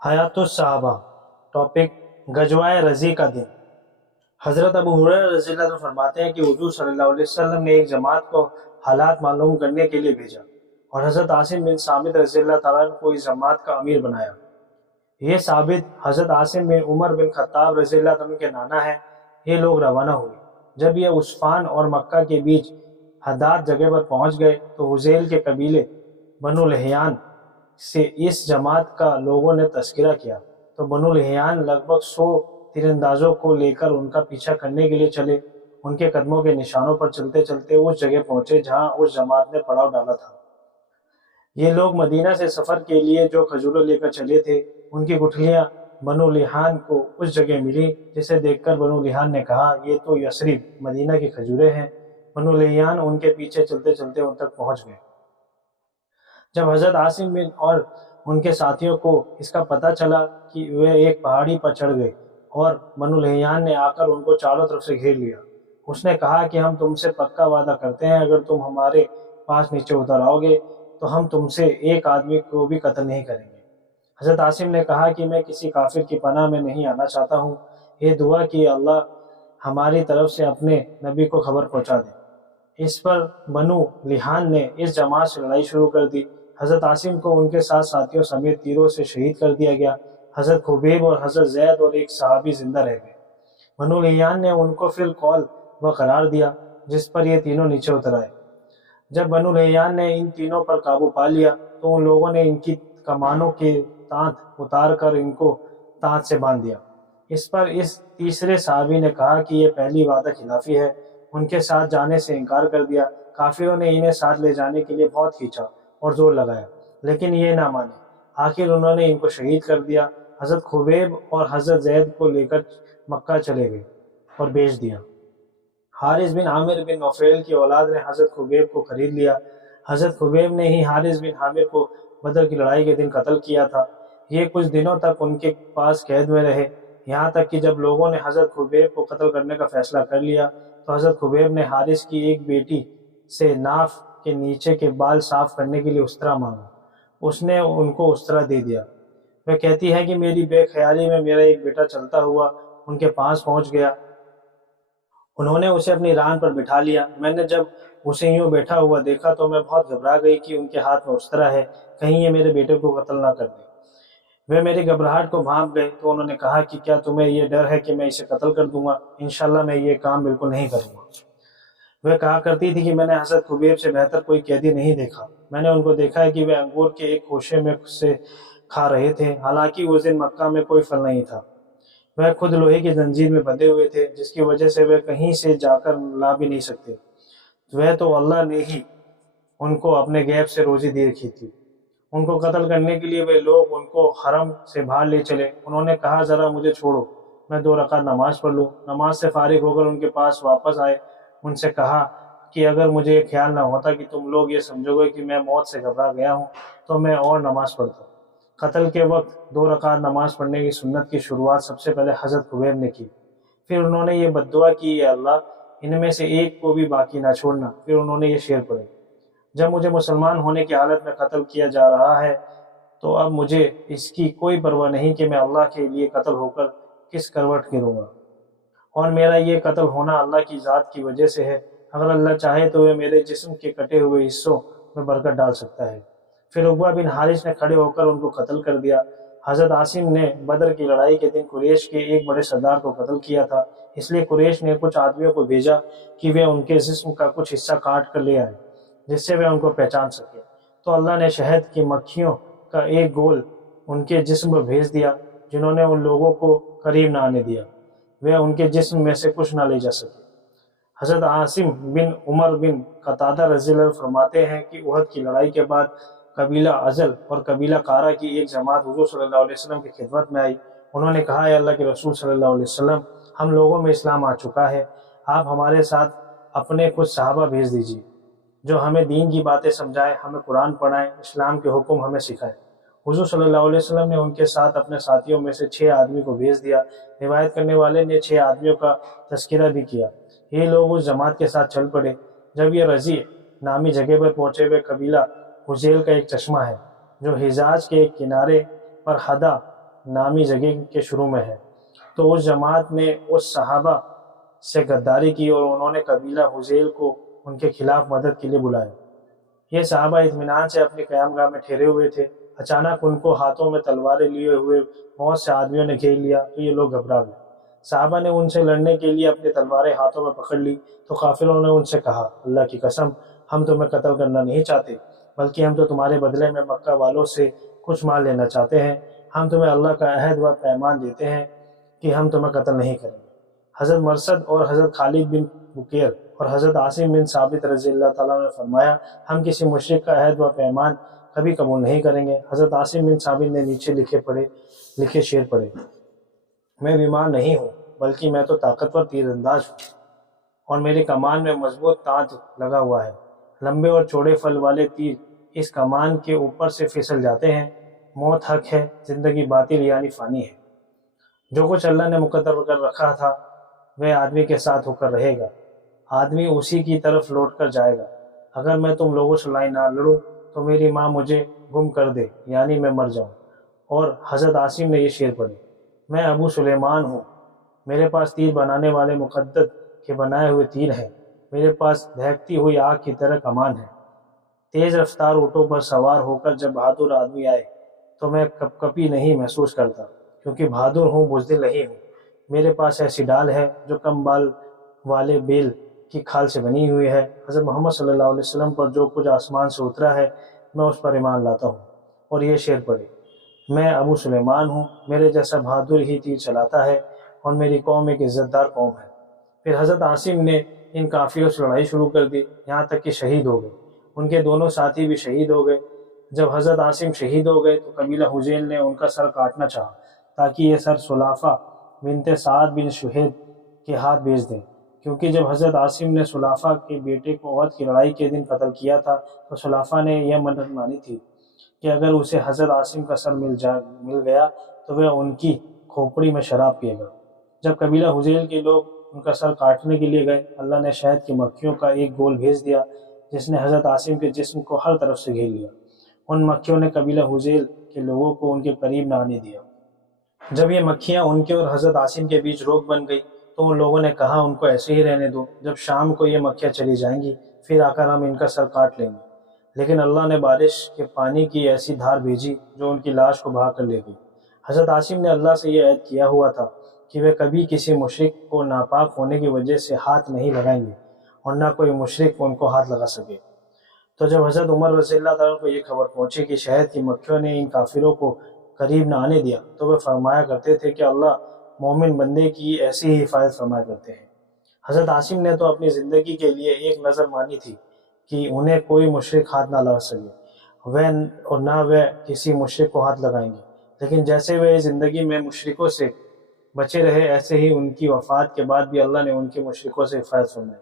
حیات الصحابہ ٹاپک غزوہ رضی کا دن۔ حضرت ابو ہریرہ رضی اللہ عنہ فرماتے ہیں کہ حضور صلی اللہ علیہ وسلم نے ایک جماعت کو حالات معلوم کرنے کے لیے بھیجا اور حضرت عاصم بن ثابت رضی اللہ تعالیٰ عنہ کو اس جماعت کا امیر بنایا۔ یہ ثابت حضرت عاصم بن عمر بن خطاب رضی اللہ عنہ کے نانا ہے۔ یہ لوگ روانہ ہوئے۔ جب یہ عسفان اور مکہ کے بیچ حداد جگہ پر پہنچ گئے تو حذیل کے قبیلے بنو لحیان سے اس جماعت کا لوگوں نے تذکرہ کیا تو بنو لحیان لگ بھگ 100 تیر اندازوں کو لے کر ان کا پیچھا کرنے کے لیے چلے۔ ان کے قدموں کے نشانوں پر چلتے چلتے اس جگہ پہنچے جہاں اس جماعت نے پڑاؤ ڈالا تھا۔ یہ لوگ مدینہ سے سفر کے لیے جو کھجوریں لے کر چلے تھے ان کی گٹھلیاں بنو لحیان کو اس جگہ ملی، جسے دیکھ کر بنو لحیان نے کہا یہ تو یثرب مدینہ کی کھجوریں ہیں۔ بنو لحیان ان کے پیچھے چلتے چلتے ان تک پہنچ گئے۔ جب حضرت عاصم بن اور ان کے ساتھیوں کو اس کا پتہ چلا کہ وہ ایک پہاڑی پر چڑھ گئے اور بنو لحیان نے آ کر ان کو چاروں طرف سے گھیر لیا۔ اس نے کہا کہ ہم تم سے پکا وعدہ کرتے ہیں اگر تم ہمارے پاس نیچے اتر آؤ گے تو ہم تم سے ایک آدمی کو بھی قتل نہیں کریں گے۔ حضرت عاصم نے کہا کہ میں کسی کافر کی پناہ میں نہیں آنا چاہتا ہوں، یہ دعا کہ اللہ ہماری طرف سے اپنے نبی کو خبر پہنچا دے۔ اس پر بنو لحیان نے اس جماعت سے لڑائی شروع کر دی۔ حضرت عاصم کو ان کے ساتھ ساتھیوں سمیت تیروں سے شہید کر دیا گیا۔ حضرت خبیب اور حضرت زید اور ایک صحابی زندہ رہ گئے۔ بنو لحیان نے ان کو فی القول وہ قرار دیا جس پر یہ تینوں نیچے اتر آئے۔ جب بنو لحیان نے ان تینوں پر قابو پا لیا تو ان لوگوں نے ان کی کمانوں کے تانت اتار کر ان کو تانت سے باندھ دیا۔ اس پر اس تیسرے صحابی نے کہا کہ یہ پہلی وعدہ خلافی ہے، ان کے ساتھ جانے سے انکار کر دیا۔ کافروں نے انہیں ساتھ لے جانے کے لیے بہت کھینچا اور زور لگایا لیکن یہ نہ مانے۔ آخر انہوں نے ان کو شہید کر دیا۔ حضرت خبیب اور حضرت زید کو لے کر مکہ چلے گئے اور بیچ دیا۔ حارث بن عامر بن نوفیل کی اولاد نے حضرت خبیب کو خرید لیا۔ حضرت خبیب نے ہی حارث بن عامر کو بدر کی لڑائی کے دن قتل کیا تھا۔ یہ کچھ دنوں تک ان کے پاس قید میں رہے، یہاں تک کہ جب لوگوں نے حضرت خبیب کو قتل کرنے کا فیصلہ کر لیا تو حضرت خبیب نے حارث کی ایک بیٹی سے ناف کے نیچے کے بال صاف کرنے کے لیے استرا مانگا۔ اس نے ان کو استرا دے دیا۔ وہ کہتی ہے کہ میری بے خیالی میں میرا ایک بیٹا چلتا ہوا ان کے پاس پہنچ گیا۔ انہوں نے اسے اپنی ران پر بٹھا لیا۔ میں نے جب اسے یوں بیٹھا ہوا دیکھا تو میں بہت گھبرا گئی کہ ان کے ہاتھ میں استرا ہے، کہیں یہ میرے بیٹے کو قتل نہ کر دے۔ وہ میری گھبراہٹ کو بھانپ گئے تو انہوں نے کہا کہ کیا تمہیں یہ ڈر ہے کہ میں اسے قتل کر دوں گا؟ انشاءاللہ میں یہ کام بالکل نہیں کروں گا۔ وہ کہا کرتی تھی کہ میں نے حضرت خبیب سے بہتر کوئی قیدی نہیں دیکھا۔ میں نے ان کو دیکھا ہے کہ وہ انگور کے ایک خوشے میں سے کھا رہے تھے، حالانکہ اس دن مکہ میں کوئی پھل نہیں تھا۔ وہ خود لوہے کی زنجیر میں بندھے ہوئے تھے جس کی وجہ سے وہ کہیں سے جا کر لا بھی نہیں سکتے۔ وہ تو اللہ نے ہی ان کو اپنے غیب سے روزی دے رکھی تھی۔ ان کو قتل کرنے کے لیے وہ لوگ ان کو حرم سے باہر لے چلے۔ انہوں نے کہا ذرا مجھے چھوڑو، میں 2 رکعت نماز پڑھ لوں۔ نماز سے فارغ ہو کر ان کے پاس واپس آئے۔ ان سے کہا کہ اگر مجھے یہ خیال نہ ہوتا کہ تم لوگ یہ سمجھو گے کہ میں موت سے گھبرا گیا ہوں تو میں اور نماز پڑھتا۔ قتل کے وقت 2 رکعت نماز پڑھنے کی سنت کی شروعات سب سے پہلے حضرت خبیب نے کی۔ پھر انہوں نے یہ بد دعا کی اے اللہ ان میں سے ایک کو بھی باقی نہ چھوڑنا۔ پھر انہوں نے یہ شعر پڑھے، جب مجھے مسلمان ہونے کی حالت میں قتل کیا جا رہا ہے تو اب مجھے اس کی کوئی پرواہ نہیں کہ میں اللہ کے لیے قتل ہو کر کس کروٹ گروں گا، اور میرا یہ قتل ہونا اللہ کی ذات کی وجہ سے ہے۔ اگر اللہ چاہے تو وہ میرے جسم کے کٹے ہوئے حصوں میں برکت ڈال سکتا ہے۔ پھر عقبہ بن حارث نے کھڑے ہو کر ان کو قتل کر دیا۔ حضرت عاصم نے بدر کی لڑائی کے دن قریش کے ایک بڑے سردار کو قتل کیا تھا، اس لیے قریش نے کچھ آدمیوں کو بھیجا کہ وہ ان کے جسم کا کچھ حصہ کاٹ کر لے آئے جس سے وہ ان کو پہچان سکے۔ تو اللہ نے شہد کی مکھیوں کا ایک گول ان کے جسم پر بھیج دیا جنہوں نے ان لوگوں کو قریب نہ آنے دیا، وہ ان کے جسم میں سے کچھ نہ لے جا سکے۔ حضرت عاصم بن عمر بن قتادہ رضی اللہ عنہ فرماتے ہیں کہ احد کی لڑائی کے بعد قبیلہ ازل اور قبیلہ قارہ کی ایک جماعت حضور صلی اللہ علیہ وسلم کی خدمت میں آئی۔ انہوں نے کہا اے اللہ کے رسول صلی اللہ علیہ وسلم ہم لوگوں میں اسلام آ چکا ہے، آپ ہمارے ساتھ اپنے کچھ صحابہ بھیج دیجیے جو ہمیں دین کی باتیں سمجھائیں، ہمیں قرآن پڑھائیں، اسلام کے حکم ہمیں سکھائیں۔ حضور صلی اللہ علیہ وسلم نے ان کے ساتھ اپنے ساتھیوں میں سے 6 آدمی کو بھیج دیا۔ روایت کرنے والے نے 6 آدمیوں کا تذکرہ بھی کیا۔ یہ لوگ اس جماعت کے ساتھ چل پڑے۔ جب یہ رضی نامی جگہ پر پہنچے ہوئے قبیلہ حذیل کا ایک چشمہ ہے جو حجاز کے ایک کنارے پر ہدا نامی جگہ کے شروع میں ہے۔ تو اس جماعت نے اس صحابہ سے غداری کی اور انہوں نے قبیلہ حذیل کو ان کے خلاف مدد کے لیے بلایا۔ یہ صحابہ اطمینان سے اپنی قیام گاہ میں ٹھہرے ہوئے تھے۔ اچانک ان کو ہاتھوں میں تلواریں لیے ہوئے بہت سے آدمیوں نے گھیر لیا تو یہ لوگ گھبرا گئے۔ صحابہ نے ان سے لڑنے کے لیے اپنی تلواریں ہاتھوں میں پکڑ لی تو کافروں نے ان سے کہا، اللہ کی قسم، ہم تمہیں قتل کرنا نہیں چاہتے، بلکہ ہم تو تمہارے بدلے میں مکہ والوں سے کچھ مال لینا چاہتے ہیں۔ ہم تمہیں اللہ کا عہد و پیمان دیتے ہیں کہ ہم تمہیں قتل نہیں کریں گے۔ حضرت مرثد اور حضرت خالد بن بکیر اور حضرت عاصم بن ثابت رضی اللہ تعالیٰ نے فرمایا، ہم کسی مشرک کا عہد و پیمان کبھی قبول نہیں کریں گے۔ حضرت عاصم بن ثابت نے نیچے لکھے شعر پڑھے، میں بیمار نہیں ہوں بلکہ میں تو طاقتور تیر انداز ہوں، اور میری کمان میں مضبوط تانت لگا ہوا ہے۔ لمبے اور چوڑے پھل والے تیر اس کمان کے اوپر سے پھسل جاتے ہیں۔ موت حق ہے، زندگی باطل یعنی فانی ہے۔ جو کچھ اللہ نے مقدر کر رکھا تھا وہ آدمی کے ساتھ ہو کر رہے گا، آدمی اسی کی طرف لوٹ کر جائے گا۔ اگر میں تم لوگوں سے لڑائی نہ لڑوں تو میری ماں مجھے گم کر دے، یعنی میں مر جاؤں۔ اور حضرت عاصم نے یہ شعر پڑھے، میں ابو سلیمان ہوں، میرے پاس تیر بنانے والے مقدر کے بنائے ہوئے تیر ہیں، میرے پاس دہکتی ہوئی آگ کی طرح کمان ہے۔ تیز رفتار اونٹوں پر سوار ہو کر جب بہادر آدمی آئے تو میں کپ کپی نہیں محسوس کرتا، کیونکہ بہادر ہوں، بزدل نہیں ہوں۔ میرے پاس ایسی ڈال ہے جو کم بال والے بیل کی کھال سے بنی ہوئی ہے۔ حضرت محمد صلی اللہ علیہ وسلم پر جو کچھ آسمان سے اترا ہے میں اس پر ایمان لاتا ہوں۔ اور یہ شعر پڑھے، میں ابو سلیمان ہوں، میرے جیسا بہادر ہی تیر چلاتا ہے، اور میری قوم ایک عزت دار قوم ہے۔ پھر حضرت عاصم نے ان کافروں سے لڑائی شروع کر دی، یہاں تک کہ شہید ہو گئے۔ ان کے دونوں ساتھی بھی شہید ہو گئے۔ جب حضرت عاصم شہید ہو گئے تو قبیلہ حذیل نے ان کا سر کاٹنا چاہا تاکہ یہ سر سلافہ بنت سعد بن شہید کے ہاتھ بھیج دیں، کیونکہ جب حضرت عاصم نے سلافہ کے بیٹے کو احد کی لڑائی کے دن قتل کیا تھا تو سلافہ نے یہ منت مانی تھی کہ اگر اسے حضرت عاصم کا سر مل گیا تو وہ ان کی کھوپڑی میں شراب پیے گا۔ جب قبیلہ حذیل کے لوگ ان کا سر کاٹنے کے لیے گئے، اللہ نے شہد کی مکھیوں کا ایک گول بھیج دیا جس نے حضرت عاصم کے جسم کو ہر طرف سے گھیر لیا۔ ان مکھیوں نے قبیلہ حذیل کے لوگوں کو ان کے قریب نہ آنے دیا۔ جب یہ مکھیاں ان کے اور حضرت عاصم کے بیچ روک بن گئی تو ان لوگوں نے کہا ان کو ایسے ہی رہنے دو، جب شام کو یہ مکھیاں چلی جائیں گی پھر آ کر ہم ان کا سر کاٹ لیں گے۔ لیکن اللہ نے بارش کے پانی کی ایسی دھار بھیجی جو ان کی لاش کو بہا کر لے گئی۔ حضرت عاصم نے اللہ سے یہ عہد کیا ہوا تھا کہ وہ کبھی کسی مشرک کو ناپاک ہونے کی وجہ سے ہاتھ نہیں لگائیں گے اور نہ کوئی مشرک ان کو ہاتھ لگا سکے۔ تو جب حضرت عمر رضی اللہ عنہ کو یہ خبر پہنچی کہ شہد کی مکھیوں نے ان کافروں کو قریب نہ آنے دیا تو وہ فرمایا کرتے تھے کہ اللہ مومن بندے کی ایسی ہی حفاظت فرمایا کرتے ہیں۔ حضرت عاصم نے تو اپنی زندگی کے لیے ایک نظر مانی تھی کہ انہیں کوئی مشرک ہاتھ نہ لگا سکے، وہ اور نہ وہ کسی مشرک کو ہاتھ لگائیں گے، لیکن جیسے وہ زندگی میں مشرکوں سے بچے رہے ایسے ہی ان کی وفات کے بعد بھی اللہ نے ان کی مشرکوں سے حفاظت فرمائی۔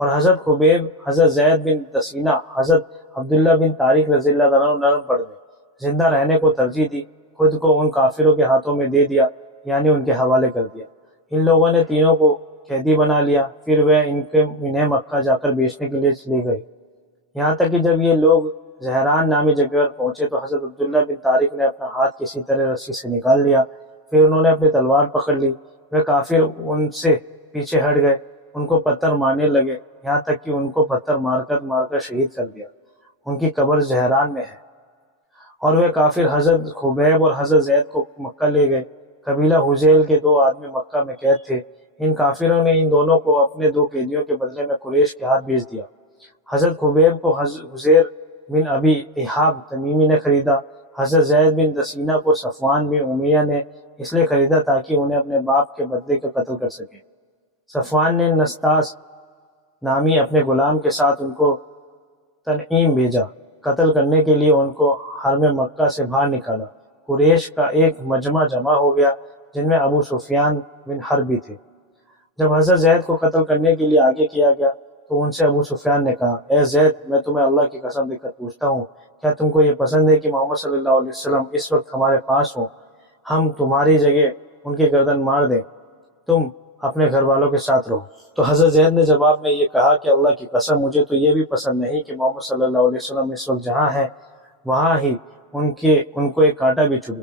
اور حضرت خبیب، حضرت زید بن دسینہ، حضرت عبداللہ بن طارق رضی اللہ عنہ نرم پڑ گئے، زندہ رہنے کو ترجیح دی، خود کو ان کافروں کے ہاتھوں میں دے دیا، یعنی ان کے حوالے کر دیا۔ ان لوگوں نے تینوں کو قیدی بنا لیا، پھر وہ انہیں مکہ جا کر بیچنے کے لیے لے گئے، یہاں تک کہ جب یہ لوگ زہران نامی جگہ پر پہنچے تو حضرت عبداللہ بن طارق نے اپنا ہاتھ کسی طرح رسی سے نکال لیا، پھر انہوں نے اپنی تلوار پکڑ لی۔ وہ کافر ان سے پیچھے ہٹ گئے، ان کو پتھر مارنے لگے، یہاں تک کہ ان کو پتھر مار کر شہید کر دیا۔ ان کی قبر زہران میں ہے۔ اور وہ کافر حضرت خبیب اور حضرت زید کو مکہ لے گئے۔ قبیلہ حذیل کے 2 آدمی مکہ میں قید تھے۔ ان کافروں نے ان دونوں کو اپنے 2 قیدیوں کے بدلے میں قریش کے ہاتھ بھیج دیا۔ حضرت خبیب کو حذیر بن ابی احاب تمیمی نے خریدا۔ حضرت زید بن دسینہ کو صفوان بن امیہ نے اس لیے خریدا تاکہ انہیں اپنے باپ کے بدلے کا قتل کر سکے۔ صفوان نے نستاس نامی اپنے غلام کے ساتھ ان کو تنعیم بھیجا، قتل کرنے کے لیے ان کو حرم مکہ سے باہر نکالا۔ قریش کا ایک مجمع جمع ہو گیا جن میں ابو سفیان بن حرب بھی تھے۔ جب حضرت زید کو قتل کرنے کے لیے آگے کیا گیا تو ان سے ابو سفیان نے کہا، اے زید، میں تمہیں اللہ کی قسم دے کر پوچھتا ہوں، کیا تم کو یہ پسند ہے کہ محمد صلی اللہ علیہ وسلم اس وقت ہمارے پاس ہوں، ہم تمہاری جگہ ان کی گردن مار دیں، تم اپنے گھر والوں کے ساتھ رہو؟ تو حضرت زید نے جواب میں یہ کہا کہ اللہ کی قسم، مجھے تو یہ بھی پسند نہیں کہ محمد صلی اللہ علیہ وسلم اس وقت جہاں ہیں وہاں ہی ان کو ایک کانٹا بھی چبھے۔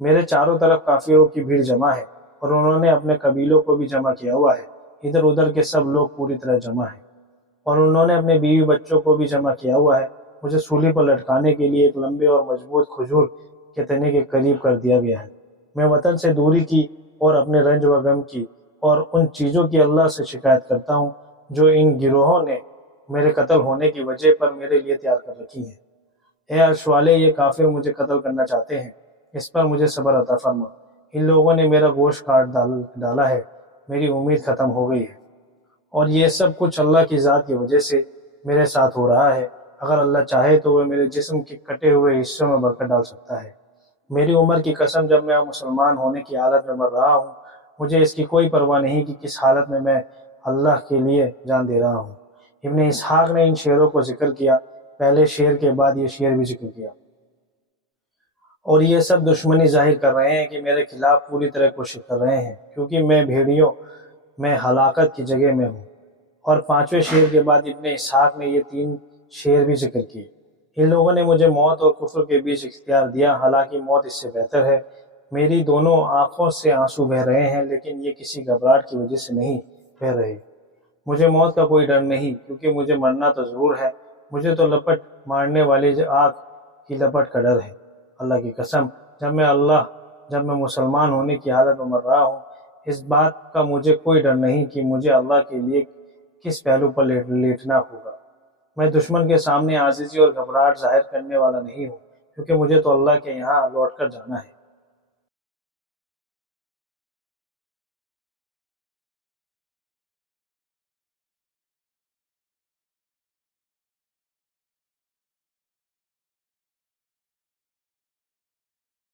میرے چاروں طرف کافروں کی بھیڑ جمع ہے اور انہوں نے اپنے قبیلوں کو بھی جمع کیا ہوا ہے۔ ادھر ادھر کے سب لوگ پوری طرح جمع ہیں اور انہوں نے اپنے بیوی بچوں کو بھی جمع کیا ہوا ہے۔ مجھے سولی پر لٹکانے کے لیے ایک لمبے اور مضبوط کھجور کے تنے کے قریب کر دیا گیا ہے۔ میں وطن سے دوری کی اور اپنے رنج و غم کی اور ان چیزوں کی اللہ سے شکایت کرتا ہوں جو ان گروہوں نے میرے قتل ہونے کی وجہ پر میرے لیے تیار کر رکھی ہیں۔ اے عرش والے، یہ کافر مجھے قتل کرنا چاہتے ہیں، اس پر مجھے صبر عطا فرما۔ ان لوگوں نے میرا گوشت کاٹ ڈالا ہے، میری امید ختم ہو گئی ہے، اور یہ سب کچھ اللہ کی ذات کی وجہ سے میرے ساتھ ہو رہا ہے۔ اگر اللہ چاہے تو وہ میرے جسم کے کٹے ہوئے حصوں میں برکت ڈال سکتا ہے۔ میری عمر کی قسم، جب میں مسلمان ہونے کی حالت میں مر رہا ہوں، مجھے اس کی کوئی پرواہ نہیں کہ کس حالت میں اللہ کے لیے جان دے رہا ہوں۔ ابن اسحاق نے ان شعروں کو ذکر کیا، پہلے شعر کے بعد یہ شعر بھی ذکر کیا۔ اور یہ سب دشمنی ظاہر کر رہے ہیں کہ میرے خلاف پوری طرح کوشش کر رہے ہیں، کیونکہ میں بھیڑیوں میں ہلاکت کی جگہ میں ہوں۔ اور پانچویں شعر کے بعد ابن اسحاق نے یہ 3 شعر بھی ذکر کیے۔ ان لوگوں نے مجھے موت اور کفر کے بیچ اختیار دیا، حالانکہ موت اس سے بہتر ہے۔ میری دونوں آنکھوں سے آنسو بہہ رہے ہیں، لیکن یہ کسی گھبراہٹ کی وجہ سے نہیں بہہ رہے۔ مجھے موت کا کوئی ڈر نہیں، کیونکہ مجھے مرنا تو ضرور ہے۔ مجھے تو لپٹ مارنے والی آگ کی لپٹ کا ڈر ہے۔ اللہ کی قسم، جب میں مسلمان ہونے کی حالت میں مر رہا ہوں، اس بات کا مجھے کوئی ڈر نہیں کہ مجھے اللہ کے لیے کس پہلو پر لیٹنا ہوگا۔ میں دشمن کے سامنے عاجزی اور گھبراہٹ ظاہر کرنے والا نہیں ہوں، کیونکہ مجھے تو اللہ کے یہاں لوٹ کر جانا ہے۔